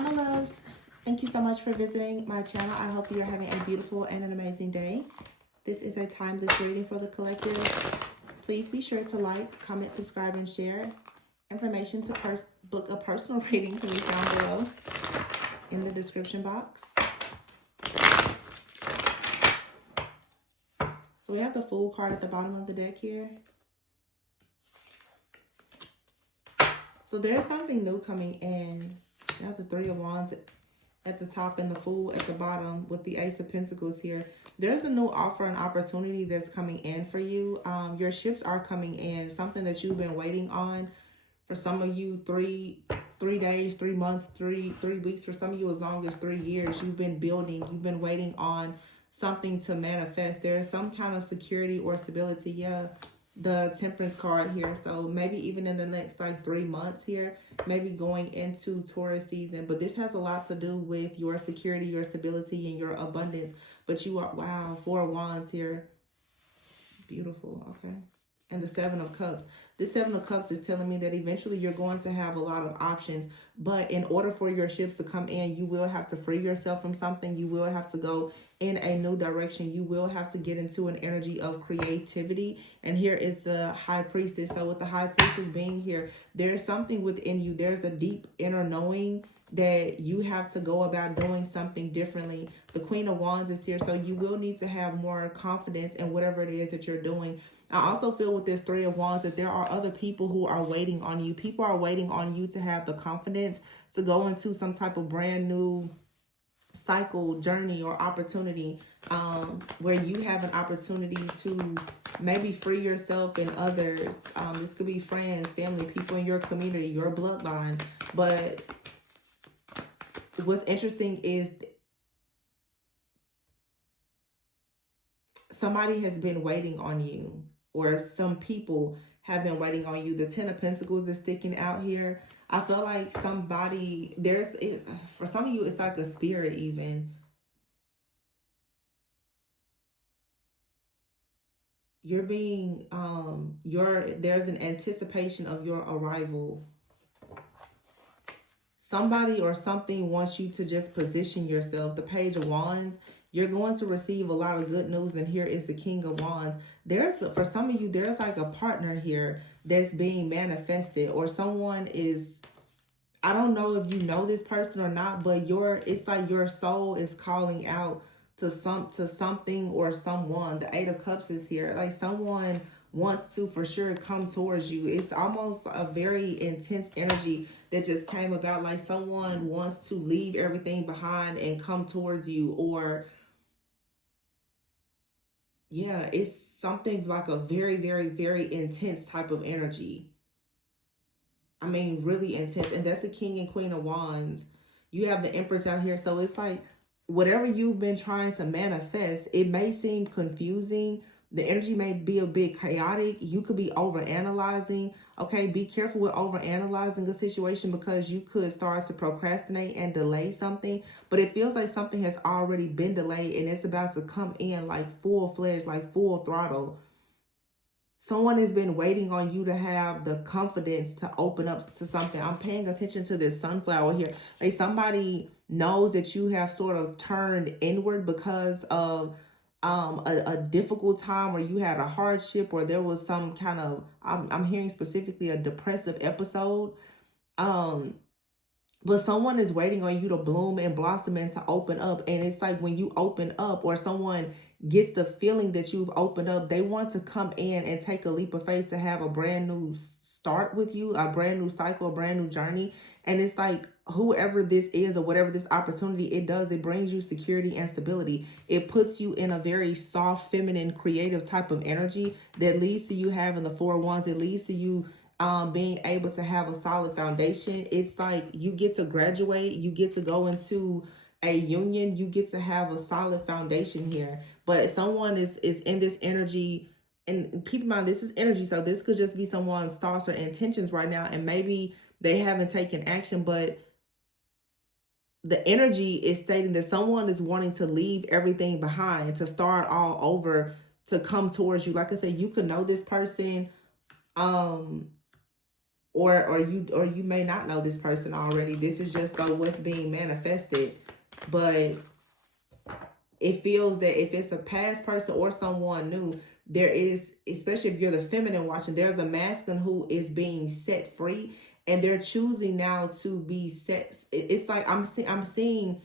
Hi, my loves. Thank you so much for visiting my channel. I hope you are having a beautiful and an amazing day. This is a timeless reading for the collective. Please be sure to like, comment, subscribe, and share. Information to book a personal reading can be found below in the description box. So we have the Fool card at the bottom of the deck here. So there's something new coming in. You have the Three of Wands at the top and the Fool at the bottom with the Ace of Pentacles here. There's a new offer and opportunity that's coming in for you. Your ships are coming in. Something that you've been waiting on. For some of you, three days, 3 months, three weeks. For some of you, as long as 3 years, you've been building. You've been waiting on something to manifest. There is some kind of security or stability. Yeah, the Temperance card here. So maybe even in the next like 3 months here, maybe going into Taurus season. But this has a lot to do with your security, your stability, and your abundance. But you are, wow, 4 of Wands here. Beautiful. Okay. And the Seven of Cups. This Seven of Cups is telling me that eventually you're going to have a lot of options. But in order for your ships to come in, you will have to free yourself from something. You will have to go in a new direction. You will have to get into an energy of creativity. And here is the High Priestess. So with the High Priestess being here, there's something within you. There's a deep inner knowing that you have to go about doing something differently. The Queen of Wands is here. So you will need to have more confidence in whatever it is that you're doing. I also feel with this Three of Wands that there are other people who are waiting on you. People are waiting on you to have the confidence to go into some type of brand new cycle, journey, or opportunity where you have an opportunity to maybe free yourself and others. This could be friends, family, people in your community, your bloodline. But what's interesting is somebody has been waiting on you, or some people have been waiting on you. The Ten of Pentacles is sticking out here. I feel like somebody, for some of you, it's like a spirit even. You're being, there's an anticipation of your arrival. Somebody or something wants you to just position yourself. The Page of Wands, you're going to receive a lot of good news. And here is the King of Wands. For some of you, there's like a partner here that's being manifested, or someone is, I don't know if you know this person or not, but it's like your soul is calling out to something or someone. The Eight of Cups is here. Like someone wants to for sure come towards you. It's almost a very intense energy that just came about. Like someone wants to leave everything behind and come towards you. Or yeah, it's something like a very, very, very intense type of energy. I mean, really intense. And that's the King and Queen of Wands. You have the Empress out here. So it's like whatever you've been trying to manifest, it may seem confusing. The energy may be a bit chaotic. You could be overanalyzing. Okay, be careful with overanalyzing a situation, because you could start to procrastinate and delay something. But it feels like something has already been delayed and it's about to come in like full-fledged, like full throttle. Someone has been waiting on you to have the confidence to open up to something. I'm paying attention to this sunflower here. Like somebody knows that you have sort of turned inward because of a difficult time, or you had a hardship, or there was some kind of, I'm hearing specifically a depressive episode. But someone is waiting on you to bloom and blossom and to open up. And it's like when you open up, or someone gets the feeling that you've opened up, they want to come in and take a leap of faith to have a brand new start with you, a brand new cycle, a brand new journey. And it's like whoever this is or whatever this opportunity it does, it brings you security and stability. It puts you in a very soft, feminine, creative type of energy that leads to you having the Four of Wands. It leads to you being able to have a solid foundation. It's like you get to graduate, you get to go into a union, you get to have a solid foundation here. But someone is in this energy, and keep in mind, this is energy, so this could just be someone's thoughts or intentions right now, and maybe they haven't taken action, but the energy is stating that someone is wanting to leave everything behind, to start all over, to come towards you. Like I said, you could know this person, or you may not know this person already. This is just what's being manifested. But it feels that if it's a past person or someone new, there is, especially if you're the feminine watching, there's a masculine who is being set free, and they're choosing now to be set. It's like I'm seeing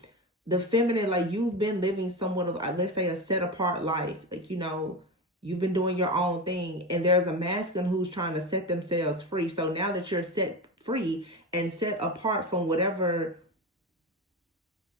the feminine, like you've been living somewhat of, let's say, a set apart life, like, you know, you've been doing your own thing, and there's a masculine who's trying to set themselves free. So now that you're set free and set apart from whatever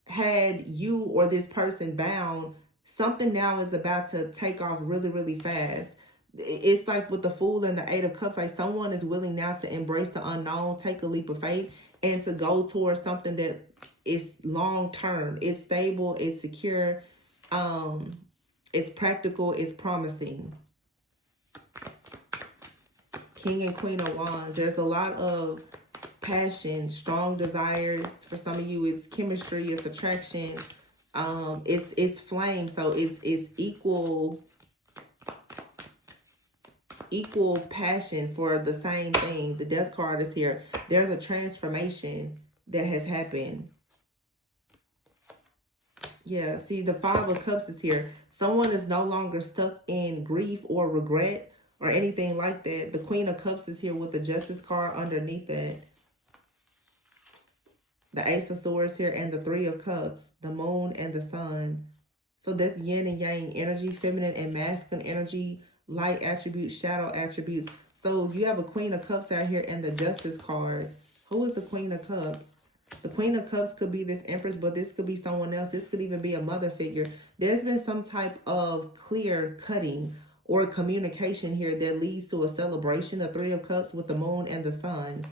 had you or this person bound, something now is about to take off really, really fast. It's like with the Fool and the Eight of Cups, like someone is willing now to embrace the unknown, take a leap of faith, and to go towards something that is long term, it's stable, it's secure, it's practical, it's promising. King and Queen of Wands, there's a lot of passion, strong desires. For some of you, it's chemistry, it's attraction, it's flame. So it's equal passion for the same thing. The Death card is here. There's a transformation that has happened. Yeah, see, the Five of Cups is here. Someone is no longer stuck in grief or regret or anything like that. The Queen of Cups is here with the Justice card underneath that. The Ace of Swords here and the Three of Cups, the Moon and the Sun. So that's yin and yang energy, feminine and masculine energy, light attributes, shadow attributes. So if you have a Queen of Cups out here and the Justice card, who is the Queen of Cups? The Queen of Cups could be this Empress, but this could be someone else. This could even be a mother figure. There's been some type of clear cutting or communication here that leads to a celebration. The Three of Cups with the Moon and the Sun.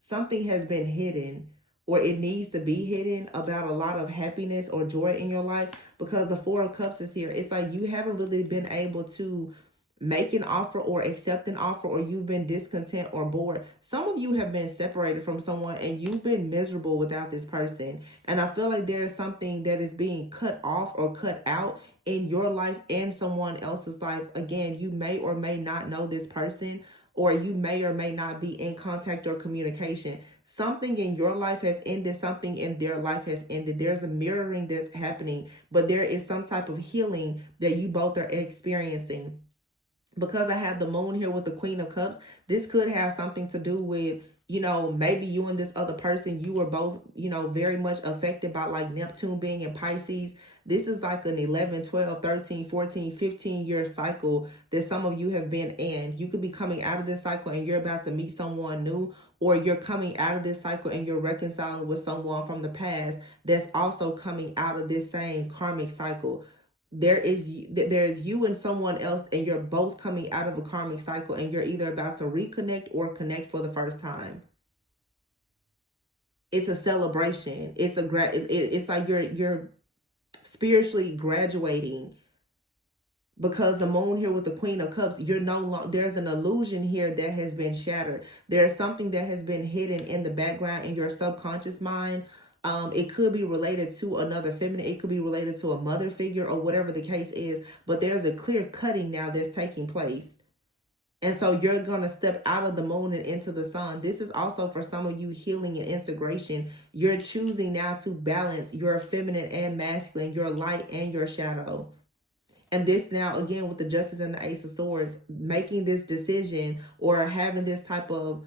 Something has been hidden, or it needs to be hidden, about a lot of happiness or joy in your life, because the Four of Cups is here. It's like you haven't really been able to make an offer or accept an offer, or you've been discontent or bored. Some of you have been separated from someone and you've been miserable without this person. And I feel like there is something that is being cut off or cut out in your life and someone else's life. Again, you may or may not know this person, or you may or may not be in contact or communication. Something in your life has ended, something in their life has ended. There's a mirroring that's happening, but there is some type of healing that you both are experiencing. Because I have the Moon here with the Queen of Cups, this could have something to do with, you know, maybe you and this other person, you were both, you know, very much affected by like Neptune being in Pisces. This is like an 11, 12, 13, 14, 15-year cycle that some of you have been in. You could be coming out of this cycle and you're about to meet someone new, or you're coming out of this cycle and you're reconciling with someone from the past that's also coming out of this same karmic cycle. There is you and someone else, and you're both coming out of a karmic cycle, and you're either about to reconnect or connect for the first time. It's a celebration. It's like you're spiritually graduating, because the Moon here with the Queen of Cups, you're no longer, there's an illusion here that has been shattered. There's something that has been hidden in the background in your subconscious mind. It could be related to another feminine. It could be related to a mother figure, or whatever the case is. But there's a clear cutting now that's taking place. And so you're going to step out of the Moon and into the Sun. This is also for some of you healing and integration. You're choosing now to balance your feminine and masculine, your light and your shadow. And this now, again, with the Justice and the Ace of Swords, making this decision or having this type of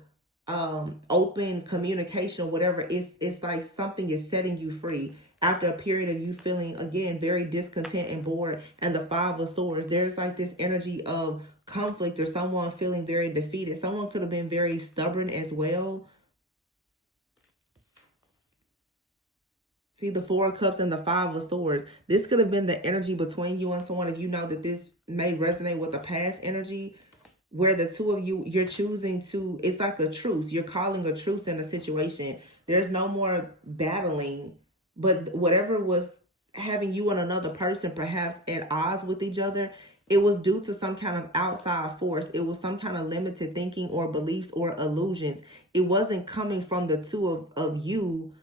open communication, whatever, it's like something is setting you free after a period of you feeling, again, very discontent and bored. And the Five of Swords, there's like this energy of conflict, or someone feeling very defeated. Someone could have been very stubborn as well. See, the Four of Cups and the Five of Swords. This could have been the energy between you and someone. If you know that this may resonate with a past energy, where the two of you, you're choosing to, it's like a truce. You're calling a truce in a situation. There's no more battling. But whatever was having you and another person perhaps at odds with each other, it was due to some kind of outside force. It was some kind of limited thinking or beliefs or illusions. It wasn't coming from the two of you.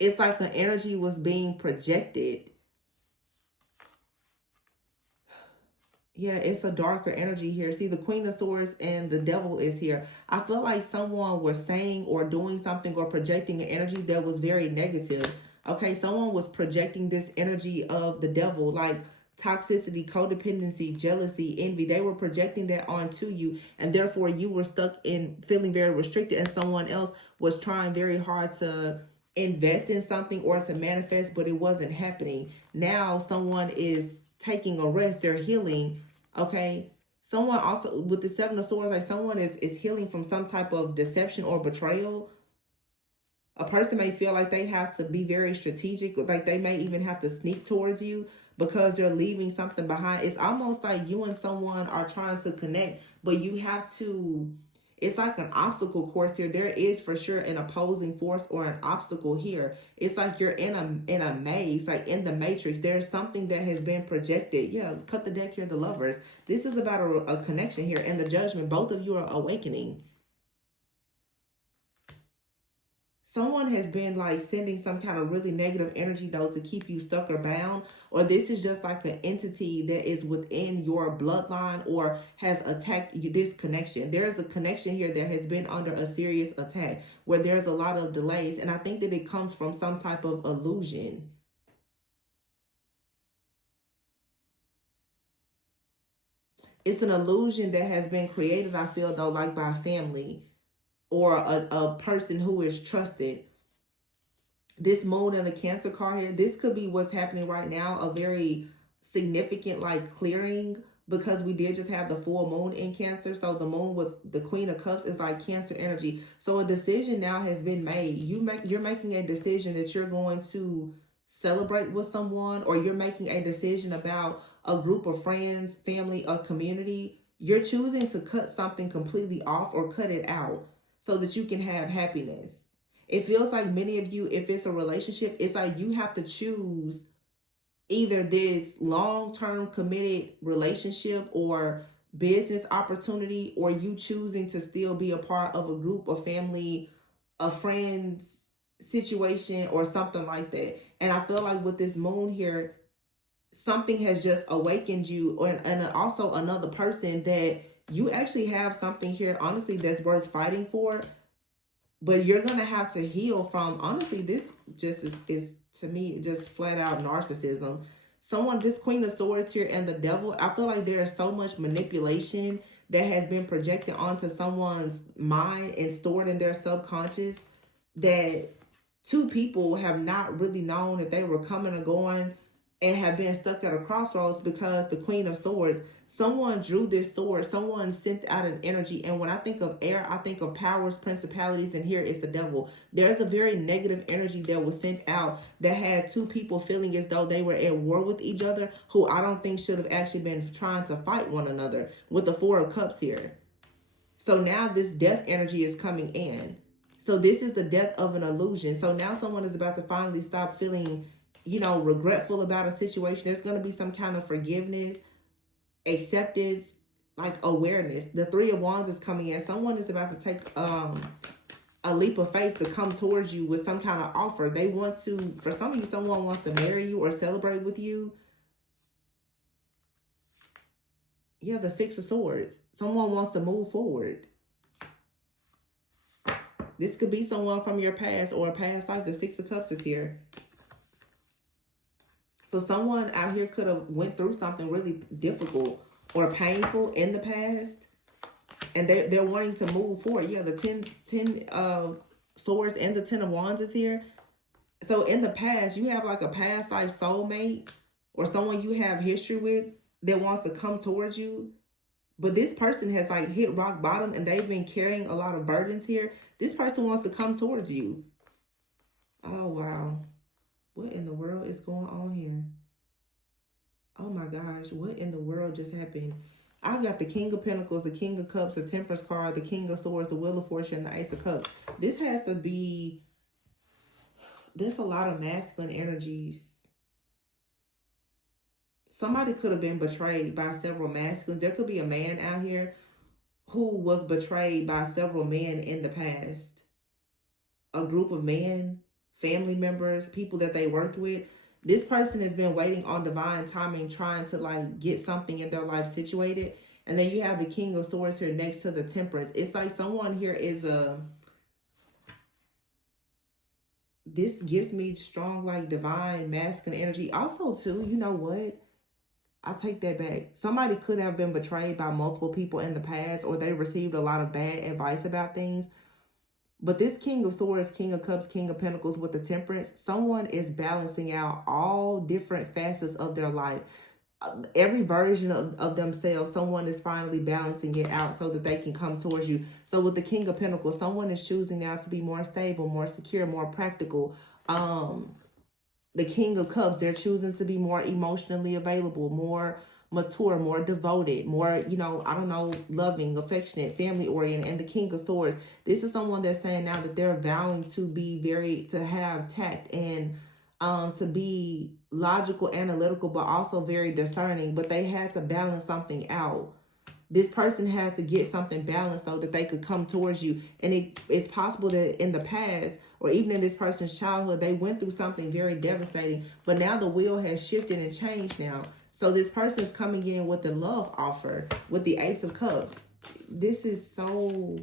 It's like an energy was being projected. Yeah, it's a darker energy here. See, the Queen of Swords and the Devil is here. I feel like someone was saying or doing something or projecting an energy that was very negative. Okay, someone was projecting this energy of the devil, like toxicity, codependency, jealousy, envy. They were projecting that onto you, and therefore you were stuck in feeling very restricted, and someone else was trying very hard to invest in something or to manifest, but it wasn't happening. Now someone is taking a rest, they're healing. Okay, someone also with the Seven of Swords, like someone is healing from some type of deception or betrayal. A person may feel like they have to be very strategic, like they may even have to sneak towards you because they're leaving something behind. It's almost like you and someone are trying to connect, but you have to, it's like an obstacle course here. There is for sure an opposing force or an obstacle here. It's like you're in a maze, like in the matrix. There's something that has been projected. Yeah, cut the deck here, the Lovers. This is about a connection here and the Judgment. Both of you are awakening. Someone has been like sending some kind of really negative energy though to keep you stuck or bound, or this is just like an entity that is within your bloodline or has attacked you. This connection, there is a connection here that has been under a serious attack where there's a lot of delays, and I think that it comes from some type of illusion. It's an illusion that has been created, I feel though, like by family or a person who is trusted. This moon and the Cancer card here, this could be what's happening right now, a very significant like clearing, because we did just have the full moon in Cancer. So the moon with the Queen of Cups is like Cancer energy. So a decision now has been made. You're making a decision that you're going to celebrate with someone, or you're making a decision about a group of friends, family, a community. You're choosing to cut something completely off or cut it out so that you can have happiness. It feels like many of you, if it's a relationship, it's like you have to choose either this long-term committed relationship or business opportunity, or you choosing to still be a part of a group, a family, a friend's situation or something like that. And I feel like with this moon here, something has just awakened you, and also another person that you actually have something here, honestly, that's worth fighting for. But you're going to have to heal from, honestly, this just is to me, just flat out narcissism. Someone, this Queen of Swords here and the Devil, I feel like there is so much manipulation that has been projected onto someone's mind and stored in their subconscious that two people have not really known if they were coming or going, and have been stuck at a crossroads because the Queen of Swords, someone drew this sword, someone sent out an energy. And when I think of air, I think of powers, principalities, and here is the devil. There's a very negative energy that was sent out that had two people feeling as though they were at war with each other, who I don't think should have actually been trying to fight one another, with the Four of Cups here. So now this death energy is coming in. So this is the death of an illusion. So now someone is about to finally stop feeling, regretful about a situation. There's going to be some kind of forgiveness, acceptance, like awareness. The Three of Wands is coming in. Someone is about to take a leap of faith to come towards you with some kind of offer. They want to, for some of you, someone wants to marry you or celebrate with you. Yeah, the Six of Swords. Someone wants to move forward. This could be someone from your past or a past life. The Six of Cups is here. So someone out here could have went through something really difficult or painful in the past, and they're wanting to move forward. Yeah, the 10 of Swords and the 10 of Wands is here. So in the past, you have like a past life soulmate or someone you have history with that wants to come towards you. But this person has like hit rock bottom and they've been carrying a lot of burdens here. This person wants to come towards you. Oh, wow. What in the world is going on here? Oh my gosh, what in the world just happened? I've got the King of Pentacles, the King of Cups, the Temperance card, the King of Swords, the Wheel of Fortune, the Ace of Cups. This has to be, there's a lot of masculine energies. Somebody could have been betrayed by several masculines. There could be a man out here who was betrayed by several men in the past. A group of men, family members, people that they worked with. This person has been waiting on divine timing, trying to like get something in their life situated. And then you have the King of Swords here next to the Temperance. It's like someone here is this gives me strong like divine masculine energy. Also too, you know what? I'll take that back. Somebody could have been betrayed by multiple people in the past, or they received a lot of bad advice about things. But this King of Swords, King of Cups, King of Pentacles with the Temperance, someone is balancing out all different facets of their life. Every version of themselves, someone is finally balancing it out so that they can come towards you. So with the King of Pentacles, someone is choosing now to be more stable, more secure, more practical. The King of Cups, they're choosing to be more emotionally available, more mature, more devoted, more, you know, I don't know, loving, affectionate, family oriented. And the King of Swords, this is someone that's saying now that they're vowing to be to have tact and to be logical, analytical, but also very discerning. But they had to balance something out. This person had to get something balanced so that they could come towards you. And it's possible that in the past, or even in this person's childhood, they went through something very devastating. But now the wheel has shifted and changed now. So this person is coming in with the love offer, with the Ace of Cups. This is so...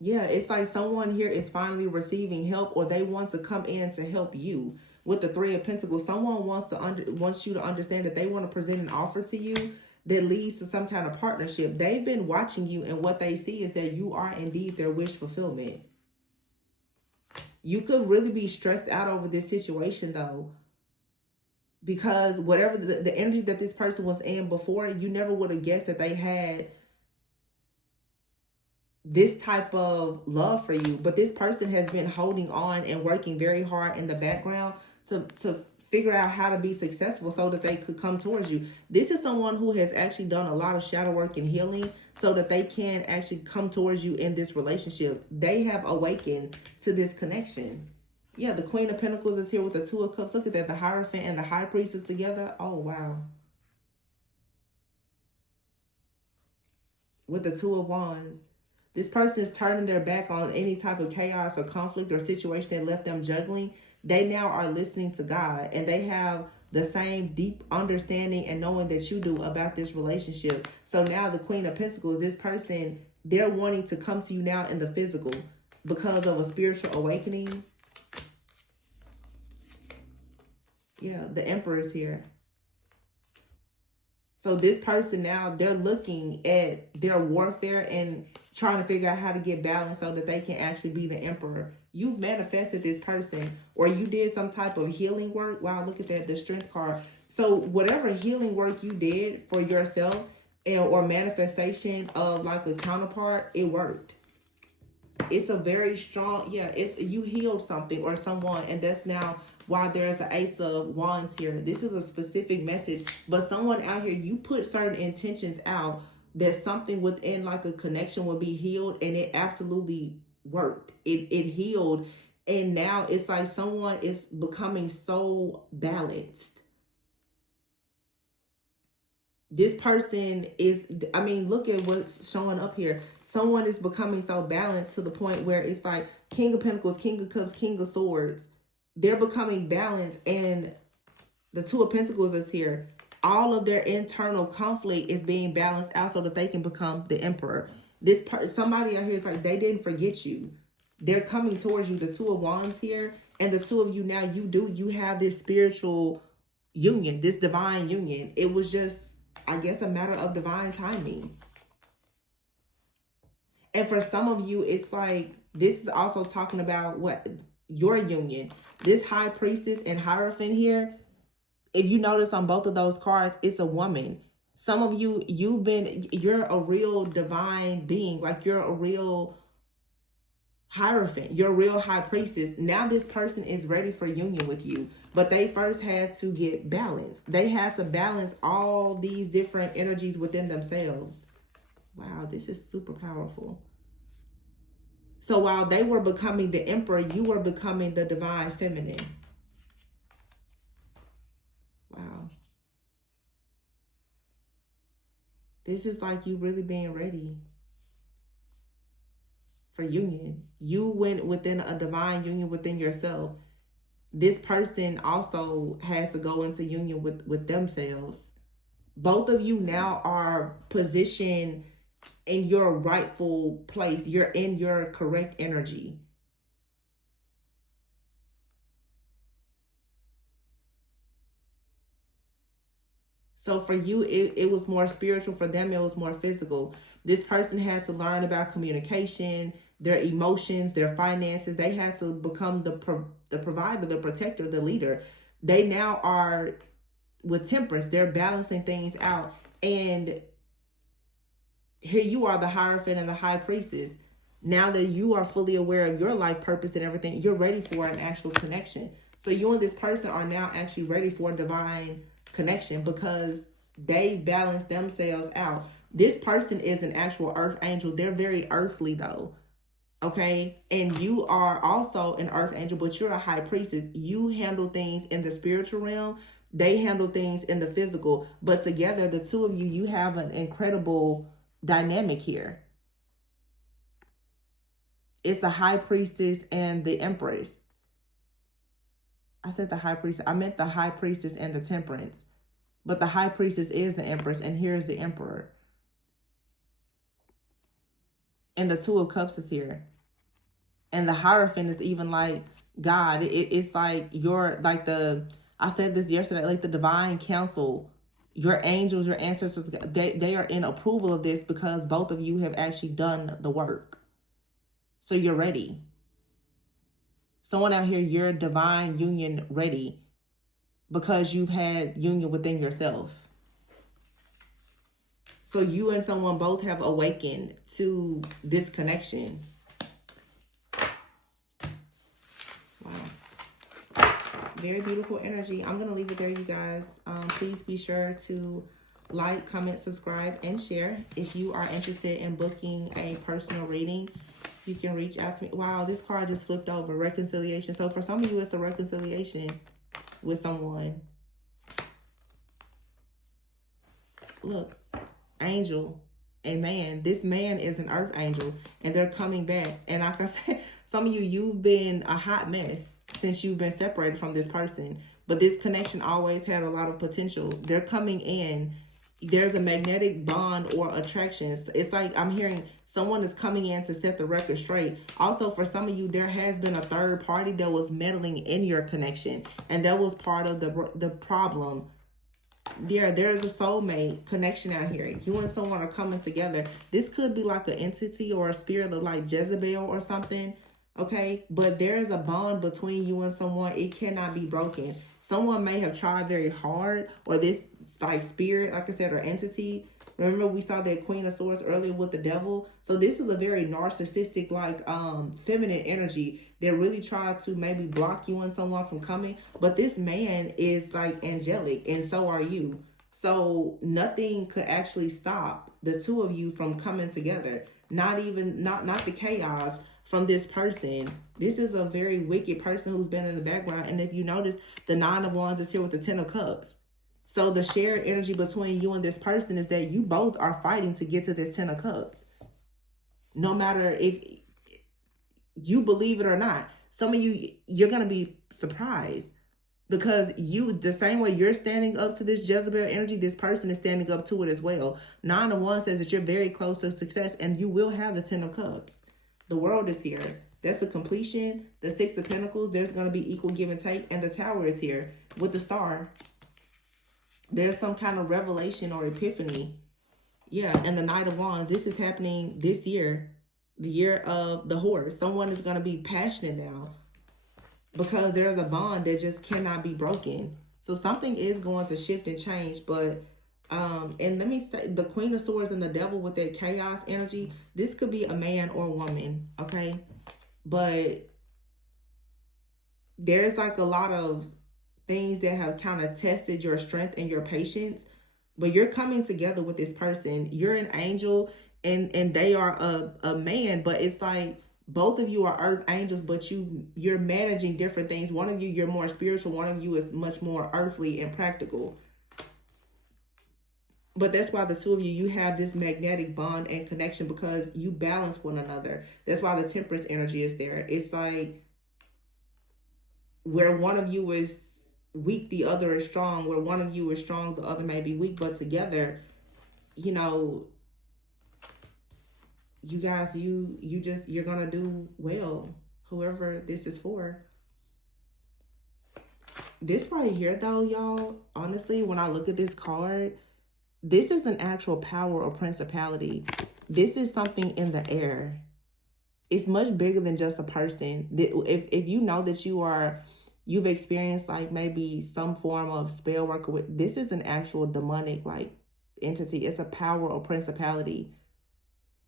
yeah, it's like someone here is finally receiving help, or they want to come in to help you. With the Three of Pentacles, someone wants you to understand that they want to present an offer to you that leads to some kind of partnership. They've been watching you, and what they see is that you are indeed their wish fulfillment. You could really be stressed out over this situation, though, because whatever the energy that this person was in before, you never would have guessed that they had this type of love for you. But this person has been holding on and working very hard in the background to figure out how to be successful so that they could come towards you. This is someone who has actually done a lot of shadow work and healing so that they can actually come towards you in this relationship. They have awakened to this connection. Yeah, the Queen of Pentacles is here with the Two of Cups. Look at that, the Hierophant and the High Priestess together. Oh, wow. With the Two of Wands. This person is turning their back on any type of chaos or conflict or situation that left them juggling. They now are listening to God, and they have the same deep understanding and knowing that you do about this relationship. So now the Queen of Pentacles, this person, they're wanting to come to you now in the physical because of a spiritual awakening. Yeah, the Emperor is here. So this person now, they're looking at their warfare and trying to figure out how to get balance so that they can actually be the Emperor. You've manifested this person, or you did some type of healing work. Wow, look at that, the Strength card. So whatever healing work you did for yourself or manifestation of like a counterpart, it worked. It's a very strong, yeah, it's you healed something or someone, and that's now why there's an Ace of Wands here. This is a specific message, but someone out here, you put certain intentions out that something within like a connection will be healed, and it absolutely worked. It healed, and now it's like someone is becoming so balanced. This person is, I mean, look at what's showing up here. Someone is becoming so balanced to the point where it's like King of Pentacles, King of Cups, King of Swords. They're becoming balanced, and the Two of Pentacles is here. All of their internal conflict is being balanced out so that they can become the Emperor. Somebody out here is like, they didn't forget you. They're coming towards you. The Two of Wands here, and the two of you now, you have this spiritual union, this divine union. It was just, I guess, a matter of divine timing. And for some of you, it's like, this is also talking about what? Your union. This High Priestess and Hierophant here, if you notice on both of those cards, it's a woman. Some of you, you're a real divine being. Like you're a real Hierophant. You're a real High Priestess. Now this person is ready for union with you. But they first had to get balanced. They had to balance all these different energies within themselves. Wow, this is super powerful. So while they were becoming the Emperor, you were becoming the divine feminine. Wow. This is like you really being ready for union. You went within a divine union within yourself. this person also had to go into union with themselves. Both of you now are positioned in your rightful place. You're in your correct energy. So for you, it was more spiritual. For them, it was more physical. This person had to learn about communication, their emotions, their finances. They had to become the provider, the protector, the leader. They now are with temperance. They're balancing things out. And here you are, the Hierophant and the High Priestess. Now that you are fully aware of your life purpose and everything, you're ready for an actual connection. So you and this person are now actually ready for a divine connection because they balance themselves out. This person is an actual earth angel. They're very earthly though. Okay. And you are also an earth angel, but you're a high priestess. You handle things in the spiritual realm. They handle things in the physical. But together, the two of you, you have an incredible dynamic here. It's the high priestess and the empress. I said the high priestess. I meant the high priestess and the temperance. But the high priestess is the empress, and here's the emperor. And the Two of Cups is here. And the Hierophant is even like God. It's like you're like I said this yesterday, like the divine council. Your angels, your ancestors, they are in approval of this because both of you have actually done the work. So you're ready. Someone out here, you're divine union ready because you've had union within yourself. So you and someone both have awakened to this connection. Wow. Very beautiful energy. I'm going to leave it there, you guys. Please be sure to like, comment, subscribe, and share. If you are interested in booking a personal reading, you can reach out to me. Wow, this card just flipped over. Reconciliation. So for some of you, it's a reconciliation with someone. Look, angel and man. This man is an earth angel, and they're coming back. And like I said, some of you, you've been a hot mess since you've been separated from this person. But this connection always had a lot of potential. They're coming in. There's a magnetic bond or attraction. It's like I'm hearing someone is coming in to set the record straight. Also, for some of you, there has been a third party that was meddling in your connection. And that was part of the problem. There's a soulmate connection out here. You and someone are coming together. This could be like an entity or a spirit of like Jezebel or something. Okay, but there is a bond between you and someone. It cannot be broken. Someone may have tried very hard, or this like spirit, like I said, or entity. Remember we saw that Queen of Swords earlier with the devil. So this is a very narcissistic, like feminine energy that really tried to maybe block you and someone from coming. But this man is like angelic, and so are you. So nothing could actually stop the two of you from coming together. Not the chaos from this person. This is a very wicked person who's been in the background. And if you notice, the Nine of Wands is here with the Ten of Cups. So the shared energy between you and this person is that you both are fighting to get to this Ten of Cups. No matter if you believe it or not. Some of you, you're going to be surprised. Because the same way you're standing up to this Jezebel energy, this person is standing up to it as well. Nine of Wands says that you're very close to success and you will have the Ten of Cups. The World is here. That's a completion. The Six of Pentacles, there's going to be equal give and take. And the Tower is here with the Star. There's some kind of revelation or epiphany. Yeah, and the Knight of Wands, this is happening this year. The year of the horse. Someone is going to be passionate now. Because there's a bond that just cannot be broken. So something is going to shift and change. But, and let me say, the Queen of Swords and the Devil with that chaos energy, this could be a man or a woman, okay? But there's like a lot of things that have kind of tested your strength and your patience. But you're coming together with this person. You're an angel and they are a man. But it's like, both of you are earth angels, but you're managing different things. One of you, you're more spiritual. One of you is much more earthly and practical. But that's why the two of you, you have this magnetic bond and connection because you balance one another. That's why the temperance energy is there. It's like where one of you is weak, the other is strong. Where one of you is strong, the other may be weak. But together, you know, you guys, you're gonna do well, whoever this is for. This right here, though, y'all, honestly, when I look at this card, this is an actual power or principality. This is something in the air. It's much bigger than just a person. If you know that you've experienced like maybe some form of spell work with, this is an actual demonic like entity. It's a power or principality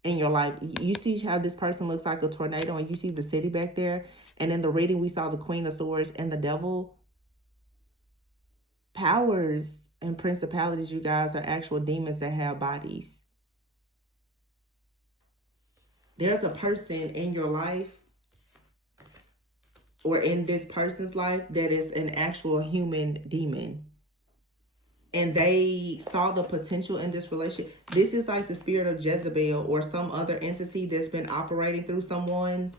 in your life. You see how this person looks like a tornado, and you see the city back there. And in the reading, we saw the Queen of Swords and the Devil. Powers and principalities, you guys, are actual demons that have bodies. There's a person in your life or in this person's life that is an actual human demon. And they saw the potential in this relationship. This is like the spirit of Jezebel or some other entity that's been operating through someone.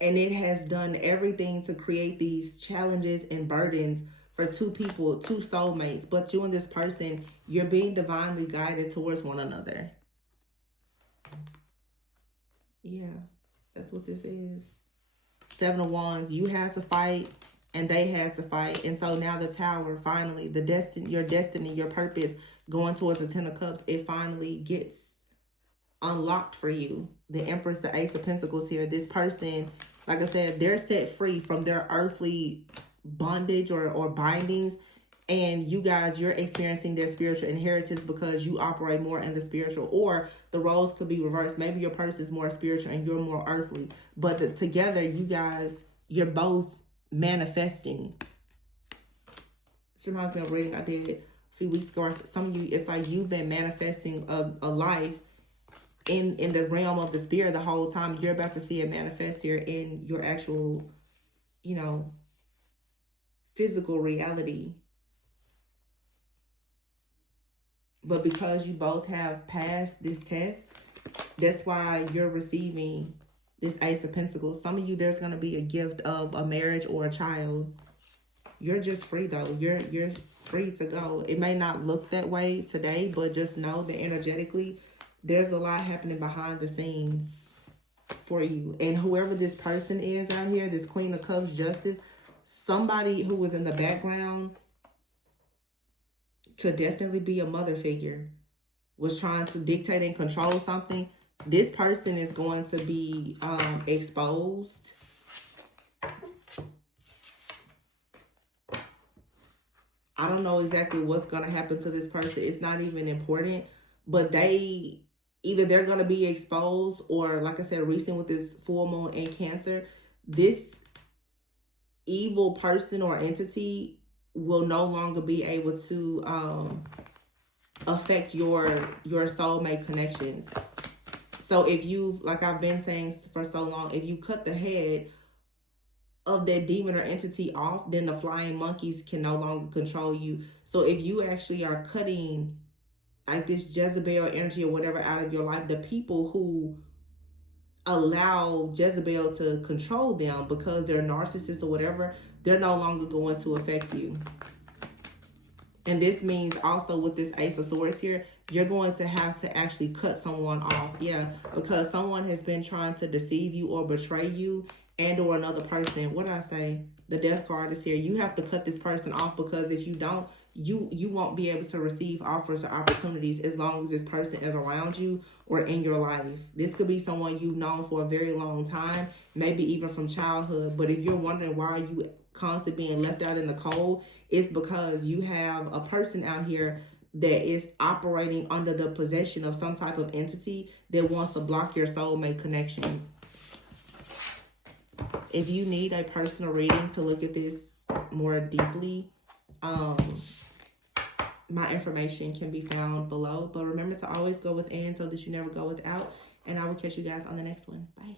And it has done everything to create these challenges and burdens for two people, two soulmates. But you and this person, you're being divinely guided towards one another. Yeah, that's what this is. 7 of Wands, you had to fight and they had to fight. And so now the Tower, finally, your destiny, your purpose going towards the 10 of Cups, it finally gets unlocked for you. The Empress, the Ace of Pentacles here. This person, like I said, they're set free from their earthly bondage or bindings. And you guys, you're experiencing their spiritual inheritance because you operate more in the spiritual, or the roles could be reversed. Maybe your person is more spiritual and you're more earthly, but together you guys, you're both manifesting. This reminds me of a reading I did a few weeks ago. Some of you, it's like you've been manifesting a life in the realm of the spirit the whole time. You're about to see it manifest here in your actual, you know, physical reality. But because you both have passed this test, that's why you're receiving this Ace of Pentacles. Some of you, there's going to be a gift of a marriage or a child. You're just free, though. You're free to go. It may not look that way today, but just know that energetically, there's a lot happening behind the scenes for you. And whoever this person is out here, this Queen of Cups, Justice, somebody who was in the background, could definitely be a mother figure, was trying to dictate and control something. This person is going to be exposed. I don't know exactly what's going to happen to this person. It's not even important, but either they're going to be exposed, or like I said, recent with this full moon in Cancer, this evil person or entity will no longer be able to affect your soulmate connections. So if you, like I've been saying for so long, if you cut the head of that demon or entity off, then the flying monkeys can no longer control you. So if you actually are cutting like this Jezebel energy or whatever out of your life, the people who allow Jezebel to control them because they're narcissists or whatever, they're no longer going to affect you. And this means also with this Ace of Swords here, you're going to have to actually cut someone off. Yeah, because someone has been trying to deceive you or betray you, and or another person. What did I say? The Death card is here. You have to cut this person off, because if you don't, you won't be able to receive offers or opportunities as long as this person is around you or in your life. This could be someone you've known for a very long time, maybe even from childhood. But if you're wondering why are you constantly being left out in the cold, it's because you have a person out here that is operating under the possession of some type of entity that wants to block your soulmate connections. If you need a personal reading to look at this more deeply, my information can be found below. But remember to always go within so that you never go without. And I will catch you guys on the next one. Bye.